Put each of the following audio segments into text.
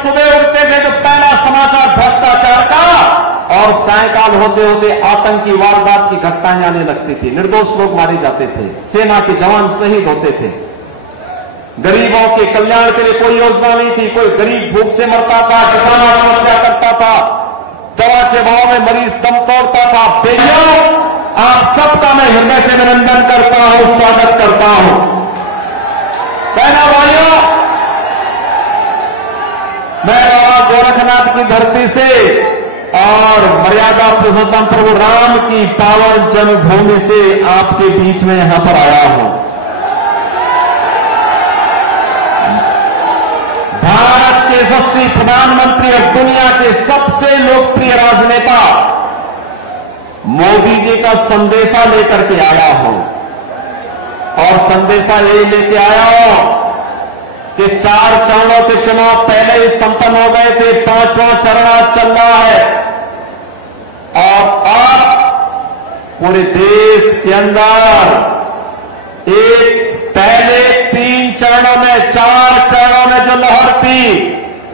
सुबह उठते थे तो पहला समाचार भ्रष्टाचार का, और सायकाल होते होते आतंकी वारदात की घटनाएं आने लगती थी, निर्दोष लोग मारे जाते थे, सेना के जवान शहीद होते थे, गरीबों के कल्याण के लिए कोई योजना नहीं थी, कोई गरीब भूख से मरता था, किसान आत्महत्या करता था, दवा के भाव में मरीज दम तोड़ता था। बेटियों, आप सबका मैं हृदय से अभिनंदन करता हूं, स्वागत करता हूं। बहनों भाइयों, मैं बाबा गोरखनाथ की धरती से और मर्यादा पुरुषोत्तम प्रभु राम की पावन जन्मभूमि से आपके बीच में यहां पर आया हूं। भारत के यशस्वी प्रधानमंत्री और दुनिया के सबसे लोकप्रिय राजनेता मोदी जी का संदेशा लेकर के आया हूं, और संदेशा यही लेके आया हूं कि 4 चरणों के चुनाव पहले ही संपन्न हो गए थे, 5वां चरण आज चल रहा है, और अब पूरे देश के अंदर एक पहले 3 चरणों में, 4 चरणों में जो लहर थी,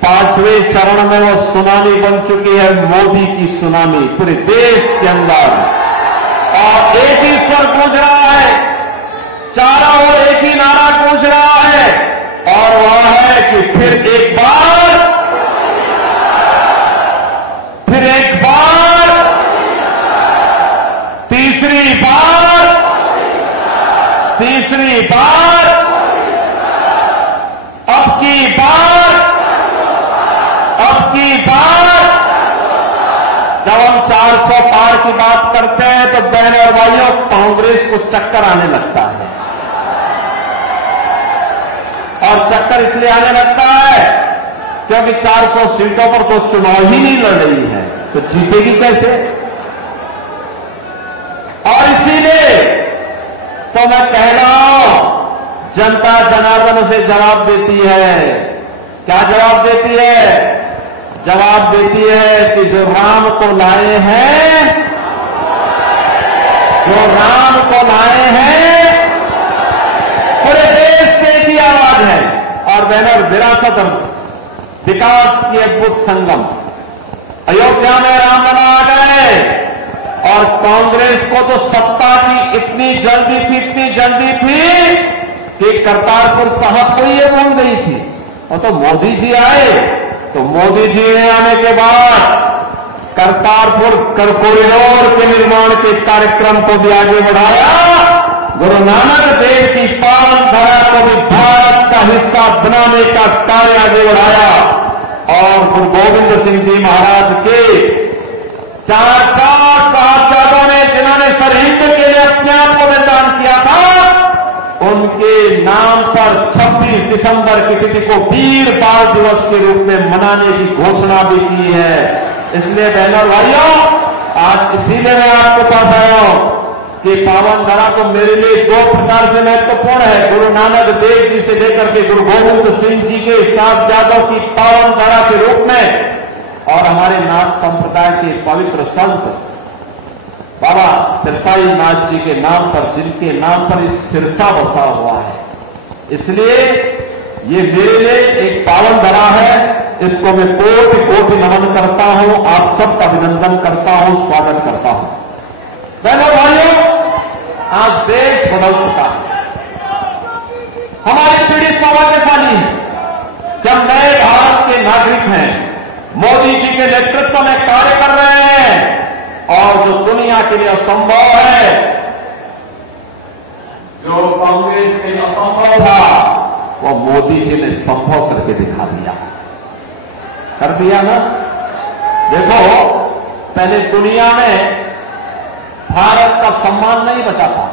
5वें चरण में वो सुनामी बन चुकी है, मोदी की सुनामी पूरे देश के अंदर। और एक ही स्वर गूंज रहा है, चारों ओर एक ही नारा गूंज रहा है, और वह है कि फिर एक बार, फिर एक बार, तीसरी बार, तीसरी बार, अब की बार, अब की बार। जब हम 400 पार की बात करते हैं तो बहनों और भाइयों, कांग्रेस को चक्कर आने लगता है, और चक्कर इसलिए आने लगता है क्योंकि 400 सीटों पर तो चुनाव ही नहीं लड़ रही है, तो जीतेगी कैसे? और इसीलिए तो मैं कह रहा हूं, जनता जनार्दन से जवाब देती है। क्या जवाब देती है? जवाब देती है कि जो राम को लाए हैं, जो राम को लाए हैं, पूरे देश से एक ही आवाज है। और बहनों, विरासत और विकास की अद्भुत संगम, अयोध्या में रामलला आ गए, और कांग्रेस को तो सत्ता की इतनी जल्दी थी, इतनी जल्दी थी कि करतारपुर साहब को ये भूल गई थी। और तो मोदी जी आए, तो मोदी जी ने आने के बाद करतारपुर कॉरिडोर के निर्माण के कार्यक्रम को भी आगे बढ़ाया, गुरु नानक देव की पावन धरा को भी भारत का हिस्सा बनाने का कार्य आगे बढ़ाया, और गुरु गोविंद सिंह जी महाराज के 4 साहबजादों ने, जिन्होंने सरहिंद के लिए अपने आप को बलिदान किया था, उनके नाम पर 26 दिसंबर की तिथि को वीर बाल दिवस के रूप में मनाने की घोषणा भी की है। इसलिए बहनों और भाइयों, आज इसीलिए मैं आपको पास आया हूं कि पावन धरा तो मेरे लिए 2 प्रकार से महत्वपूर्ण है। गुरु नानक देव जी से लेकर के गुरु गोविंद सिंह जी के साहबजादों की पावन धरा के रूप में, और हमारे नाथ संप्रदाय के पवित्र संत बाबा सिरसाई नाथ जी के नाम पर, जिनके नाम पर इस सिरसा बसा हुआ है, इसलिए ये मेरे लिए एक पावन धरा है। इसको मैं कोटि कोटि नमन करता हूं, आप सबका अभिनंदन करता हूं, स्वागत करता हूं। बहनों भाइयों, आज देश बदल चुका है, हमारी पीढ़ी सौभाग्यशाली है जब नए भारत के नागरिक हैं, मोदी जी के नेतृत्व में कार्य कर रहे हैं, और जो दुनिया के लिए असंभव है, जो कांग्रेस के लिए असंभव था, वो मोदी जी ने संभव करके दिखा दिया, कर दिया ना। देखो, पहले दुनिया में भारत का सम्मान नहीं बचा था,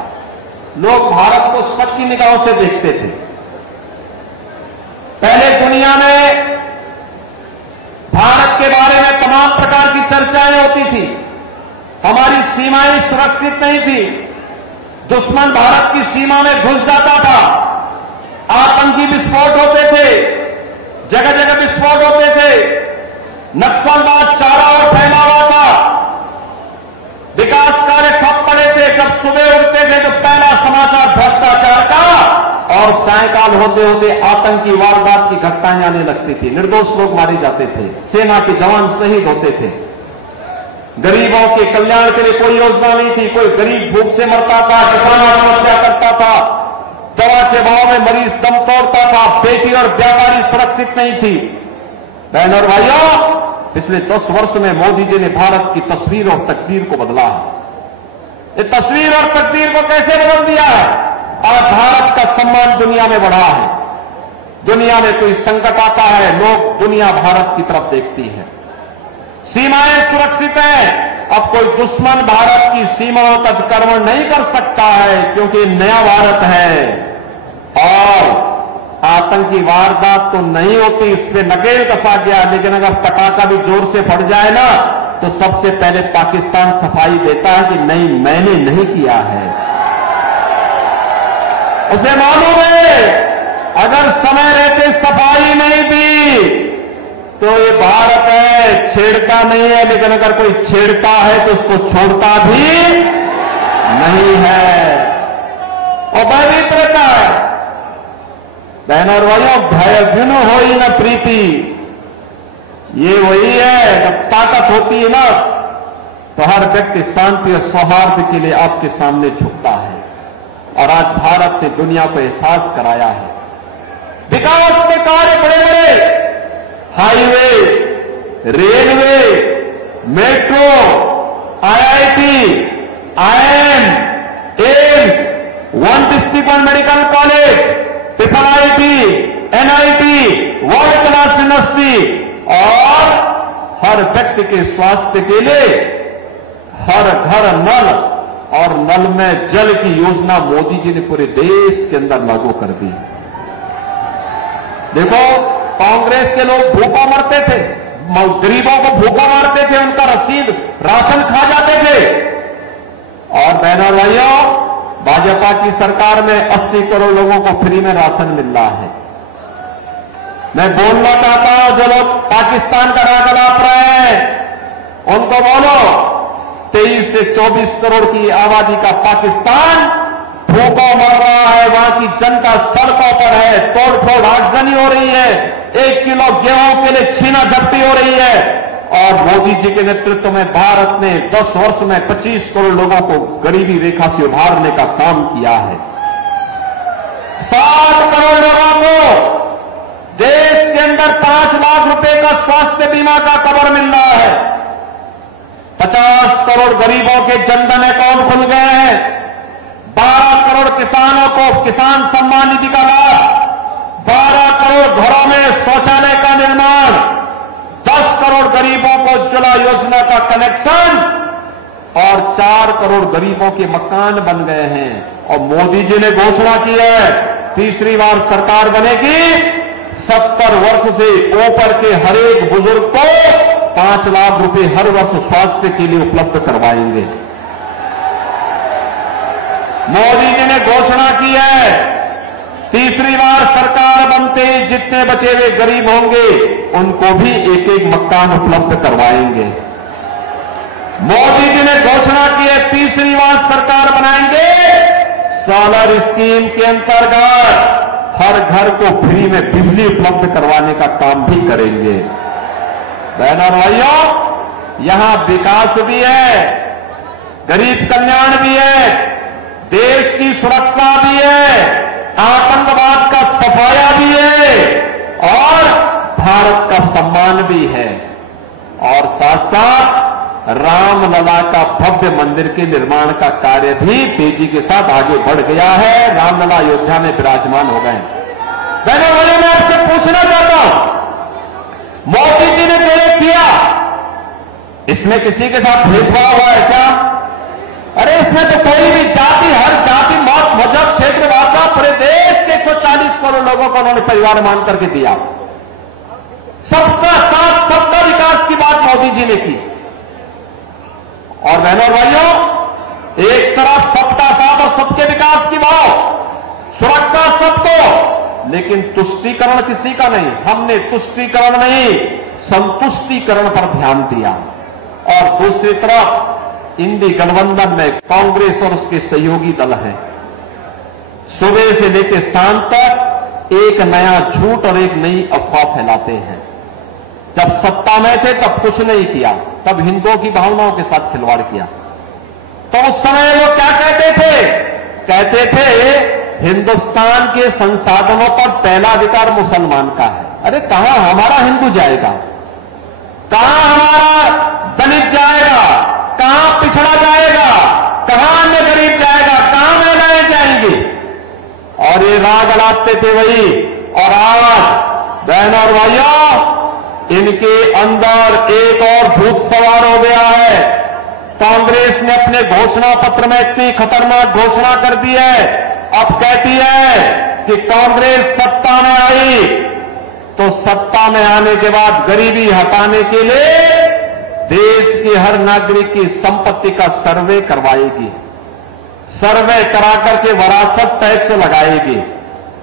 लोग भारत को शक की निगाहों से देखते थे। पहले दुनिया में भारत के बारे में तमाम प्रकार की चर्चाएं होती थी, हमारी सीमाएं सुरक्षित नहीं थी, दुश्मन भारत की सीमा में घुस जाता था, आतंकी विस्फोट होते थे, जगह जगह विस्फोट होते थे, नक्सलवाद चारों ओर फैला हुआ था, विकास कार्य ठप पड़े थे। जब सुबह उठते थे तो पहला समाचार भ्रष्टाचार का, और सायकाल होते होते आतंकी वारदात की घटनाएं आने लगती थी, निर्दोष लोग मारे जाते थे, सेना के जवान शहीद होते थे। गरीबों के कल्याण के लिए कोई योजना नहीं थी, कोई गरीब भूख से मरता था, किसान आत्महत्या करता था, दवा के भाव में मरीज दम तोड़ता था, बेटी और व्यापारी सुरक्षित नहीं थी। बहनों और भाइयों, पिछले 10 वर्ष में मोदी जी ने भारत की तस्वीर और तकदीर को बदला है। ये तस्वीर और तकदीर को कैसे बदल दिया है? आज भारत का सम्मान दुनिया में बढ़ा है। दुनिया में कोई संकट आता है, लोग दुनिया भारत की तरफ देखती है। सीमाएं सुरक्षित हैं। अब कोई दुश्मन भारत की सीमाओं का अतिक्रमण नहीं कर सकता है, क्योंकि नया भारत है। और आतंकी वारदात तो नहीं होती, इस पे नकेल कसा गया, लेकिन अगर पटाखा भी जोर से फट जाए ना, तो सबसे पहले पाकिस्तान सफाई देता है कि नहीं, मैंने नहीं किया है। उसे मालूम है अगर समय रहते सफाई नहीं दी तो ये भारत है, छेड़ता नहीं है, लेकिन अगर कोई छेड़ता है तो उसको छोड़ता भी नहीं है और भयभीत रहता है। बहनों और भाइयों, भय बिनु होई न प्रीति, ये वही है। जब ताकत होती है ना, तो हर व्यक्ति शांति और सौहार्द के लिए आपके सामने झुकता है। और आज भारत ने दुनिया को एहसास कराया है। विकास के कार्य बड़े बड़े highway, railway, metro, IIT, IIM, AIIMS, 1 district 1 medical college, IIIT, NIT, world class university, और हर व्यक्ति के स्वास्थ्य के लिए हर घर नल और नल में जल की योजना मोदी जी ने पूरे देश के अंदर लागू कर दी। देखो, कांग्रेस के लोग भूखा मरते थे, गरीबों को भूखा मारते थे, उनका रसीद राशन खा जाते थे। और बहनों भाइयों, भाजपा की सरकार में 80 करोड़ लोगों को फ्री में राशन मिल रहा है। मैं बोलना चाहता हूं, जो लोग पाकिस्तान का राग लाप रहे हैं, उनको बोलो 23 से 24 करोड़ की आबादी का पाकिस्तान भूखा मर रहा है। वहां की जनता सड़कों पर है, तोड़फोड़ आगजनी हो रही है, 1 किलो गेहूं के लिए छीना झपटी हो रही है। और मोदी जी के नेतृत्व में भारत ने 10 वर्ष में 25 करोड़ लोगों को गरीबी रेखा से उभारने का काम किया है। 7 करोड़ लोगों को देश के अंदर 5 लाख रुपए का स्वास्थ्य बीमा का कवर मिल रहा है। 50 करोड़ गरीबों के जनधन अकाउंट खुल गए हैं। 12 करोड़ किसानों को किसान सम्मान निधि का लाभ, 12 करोड़ घरों में शौचालय का निर्माण, 10 करोड़ गरीबों को उज्ज्वला योजना का कनेक्शन और 4 करोड़ गरीबों के मकान बन गए हैं। और मोदी जी ने घोषणा की है, तीसरी बार सरकार बनेगी, 70 वर्ष से ऊपर के हर एक बुजुर्ग को 5 लाख रुपए हर वर्ष स्वास्थ्य के लिए उपलब्ध करवाएंगे। मोदी जी ने घोषणा की है, तीसरी बार सरकार बनते ही जितने बचे हुए गरीब होंगे उनको भी एक एक मकान उपलब्ध करवाएंगे। मोदी जी ने घोषणा की है, तीसरी बार सरकार बनाएंगे, सोलर स्कीम के अंतर्गत हर घर को फ्री में बिजली उपलब्ध करवाने का काम भी करेंगे। बहनों और भाइयों, यहां विकास भी है, गरीब कल्याण भी है, देश की सुरक्षा भी है, आतंकवाद का सफाया भी है और भारत का सम्मान भी है। और साथ साथ रामलला का भव्य मंदिर के निर्माण का कार्य भी तेजी के साथ आगे बढ़ गया है। रामलला अयोध्या में विराजमान हो गए। बहनों भाइयों, मैं आपसे पूछना चाहता हूं, मोदी जी ने जो ये किया, इसमें किसी के साथ भेदभाव हुआ है क्या? अरे इसमें तो कोई भी जाति, हर जाति, मत, मजहब, क्षेत्र, भाषा, पूरे देश के 140 करोड़ लोगों को उन्होंने परिवार मान करके दिया। सबका साथ, सबका विकास की बात मोदी जी ने की। और बहनों और भाइयों, एक तरफ सबका साथ और सबके विकास की बात, सुरक्षा सबको, लेकिन तुष्टीकरण किसी का नहीं। हमने तुष्टीकरण नहीं, संतुष्टीकरण पर ध्यान दिया। और दूसरी तरफ इंडी गठबंधन में कांग्रेस और उसके सहयोगी दल हैं, सुबह से लेकर शाम तक एक नया झूठ और एक नई अफवाह फैलाते हैं। जब सत्ता में थे तब कुछ नहीं किया, तब हिंदुओं की भावनाओं के साथ खिलवाड़ किया। तो उस समय वो क्या कहते थे? कहते थे हिंदुस्तान के संसाधनों पर पहला अधिकार मुसलमान का है। अरे कहां हमारा हिंदू जाएगा, कहां हमारा दलित जाएगा, कहां पिछड़ा जाएगा, कहां अन्य गरीब जाएगा, कहां महिलाएं जाएंगी? और ये राग अड़ाते थे वही। और आज बहनों और भाइयों, इनके अंदर एक और भूत सवार हो गया है। कांग्रेस ने अपने घोषणा पत्र में इतनी खतरनाक घोषणा कर दी है, अब कहती है कि कांग्रेस सत्ता में आई तो सत्ता में आने के बाद गरीबी हटाने के लिए देश के हर नागरिक की संपत्ति का सर्वे करवाएगी। सर्वे करा करके वरासत टैक्स लगाएगी।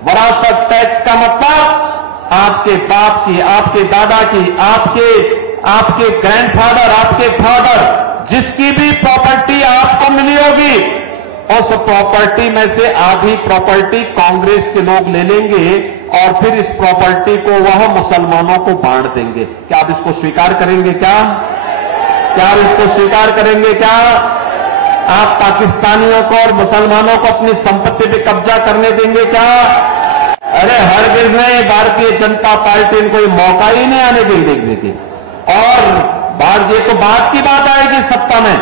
वरासत टैक्स का मतलब आपके बाप की, आपके दादा की, आपके ग्रैंडफादर, आपके फादर, जिसकी भी प्रॉपर्टी आपको मिली होगी, उस प्रॉपर्टी में से आधी प्रॉपर्टी कांग्रेस के लोग ले लेंगे और फिर इस प्रॉपर्टी को वह मुसलमानों को बांट देंगे। क्या आप इसको स्वीकार करेंगे? क्या आप इसको स्वीकार करेंगे? क्या आप पाकिस्तानियों को और मुसलमानों को अपनी संपत्ति पे कब्जा करने देंगे? क्या? अरे हरगिज़ नहीं, भारतीय जनता पार्टी इनको मौका ही नहीं आने देखने की। और भारतीय को बात की बात आएगी सत्ता में,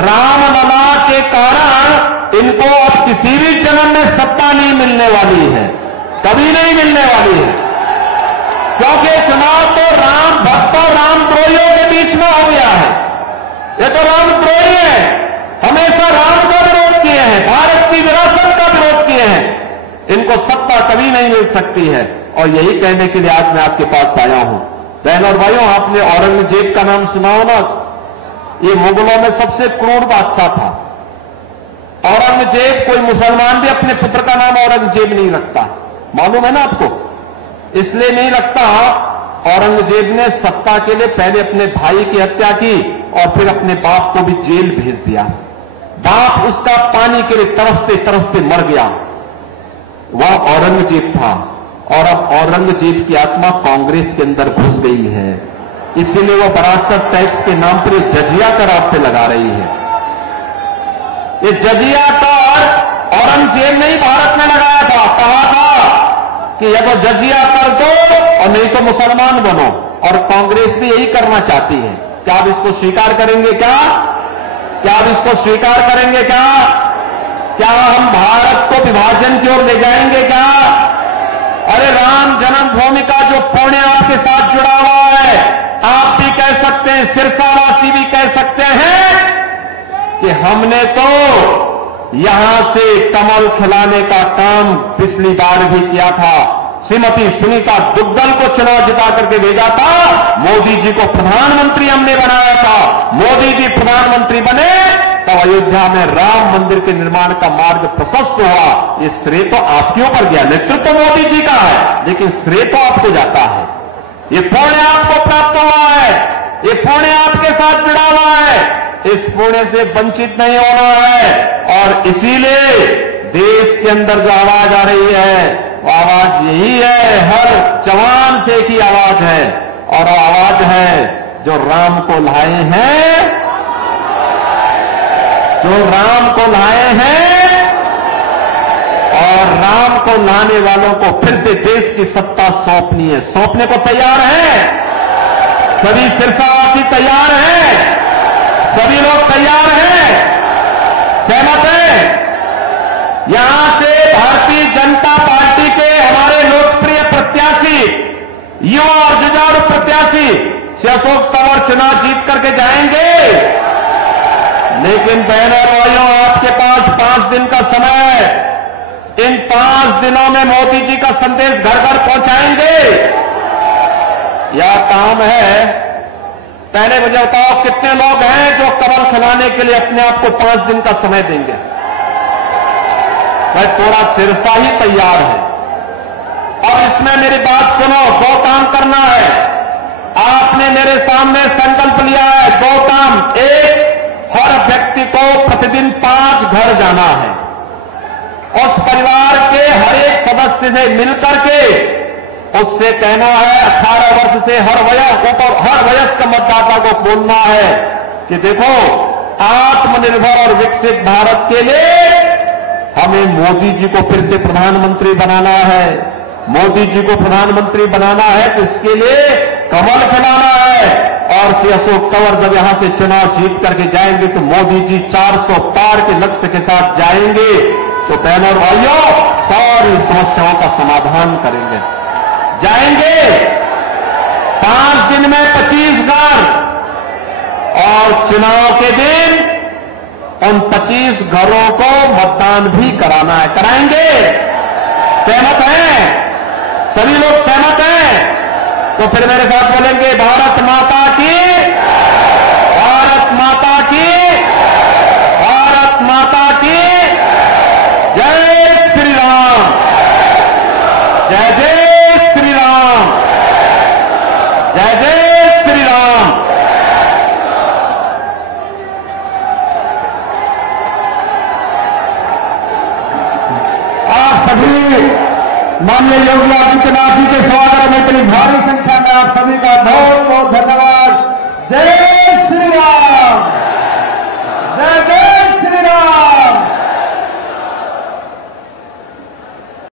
रामलला के कारण इनको अब किसी भी जन्म में सत्ता नहीं मिलने वाली है, कभी नहीं मिलने वाली है। क्योंकि चुनाव तो राम भक्तों, रामद्रोहियों के बीच में हो गया है। ये तो रामद्रोही है, हमेशा राम का विरोध किए हैं, भारत की विरासत का विरोध किए हैं। इनको सत्ता कभी नहीं मिल सकती है। और यही कहने के लिए आज मैं आपके पास आया हूं। बहनों और भाइयों, आपने औरंगजेब का नाम सुना हो ना? ये मुगलों में सबसे क्रूर बादशाह था। औरंगजेब, कोई मुसलमान भी अपने पुत्र का नाम औरंगजेब नहीं रखता, मालूम है ना आपको? इसलिए नहीं रखता, औरंगजेब ने सत्ता के लिए पहले अपने भाई की हत्या की और फिर अपने बाप को भी जेल भेज दिया। बाप उसका पानी के लिए तरसते मर गया। वह औरंगजेब था और अब औरंगजेब की आत्मा कांग्रेस के अंदर घुस गई है। इसीलिए वह वरासत टैक्स के नाम पर जजिया कर आपसे लगा रही है। ये जजिया कर औरंगजेब ने ही भारत में लगाया था, कहा था कि या तो जजिया कर दो और नहीं तो मुसलमान बनो, और कांग्रेस भी यही करना चाहती है। क्या आप इसको स्वीकार करेंगे? क्या आप इसको स्वीकार करेंगे? क्या हम भारत को विभाजन की ओर ले जाएंगे? क्या? अरे राम जन्मभूमि का जो पुण्य आपके साथ जुड़ा हुआ है, आप भी कह सकते हैं, सिरसावासी भी कह सकते हैं कि हमने तो यहां से कमल खिलाने का काम पिछली बार भी किया था। श्रीमती सुनीता दुग्गल को चुनाव जिता करके भेजा था, मोदी जी को प्रधानमंत्री हमने बनाया था। मोदी जी प्रधानमंत्री बने तो अयोध्या में राम मंदिर के निर्माण का मार्ग प्रशस्त हुआ। ये श्रेय तो आपके ऊपर गया, नेतृत्व तो मोदी जी का है, लेकिन श्रेय तो आपको जाता है। ये पुण्य आपको प्राप्त हुआ है, ये पुण्य आपके साथ जुड़ा हुआ है। इस पुण्य से वंचित नहीं होना है। और इसीलिए देश के अंदर जो आवाज आ रही है, वो आवाज यही है, हर जवान से की आवाज है, और आवाज है जो राम को लाए हैं, जो राम को लाए हैं और राम को लाने वालों को फिर से देश की सत्ता सौंपनी है। सौंपने को तैयार है? सभी सिरसावासी तैयार हैं? सभी लोग तैयार हैं? सहमत हैं? यहां से भारतीय जनता पार्टी के हमारे लोकप्रिय प्रत्याशी, युवा और जुझारू प्रत्याशी श्री अशोक तंवर चुनाव जीत करके जाएंगे। लेकिन बहनों और भाइयों, आपके पास 5 दिन का समय है। इन 5 दिनों में मोदी जी का संदेश घर घर पहुंचाएंगे। यह काम है। पहले मुझे बताओ, कितने लोग हैं जो कमल खिलाने के लिए अपने आप को 5 दिन का समय देंगे? भाई पूरा सिरसा ही तैयार है। अब इसमें मेरी बात सुनो, 2 काम करना है। आपने मेरे सामने संकल्प लिया है 2 काम। एक, हर व्यक्ति को प्रतिदिन 5 घर जाना है। उस परिवार के हर एक सदस्य से मिलकर के उससे कहना है, 18 वर्ष से हर वयस्क मतदाता को बोलना है कि देखो, आत्मनिर्भर और विकसित भारत के लिए हमें मोदी जी को फिर से प्रधानमंत्री बनाना है। मोदी जी को प्रधानमंत्री बनाना है तो इसके लिए कमल खिलाना है। और श्री अशोक तंवर जब यहां से चुनाव जीत करके जाएंगे तो मोदी जी 400 पार के लक्ष्य के साथ जाएंगे। तो बहनों और भाइयों, सारी समस्याओं का समाधान करेंगे। जाएंगे 5 दिन में 25 घर, और चुनाव के दिन उन 25 घरों को मतदान भी कराना है। कराएंगे? सहमत हैं? सभी लोग सहमत हैं? तो फिर मेरे साथ बोलेंगे, भारत माता की, भारत माता की, भारत माता की जय श्री राम, जय जय श्री राम, जय जय श्री राम। आप सभी माननीय योगी आदित्यनाथ जी के स्वागत में इतनी भारी संख्या में आप सभी का बहुत बहुत धन्यवाद। जय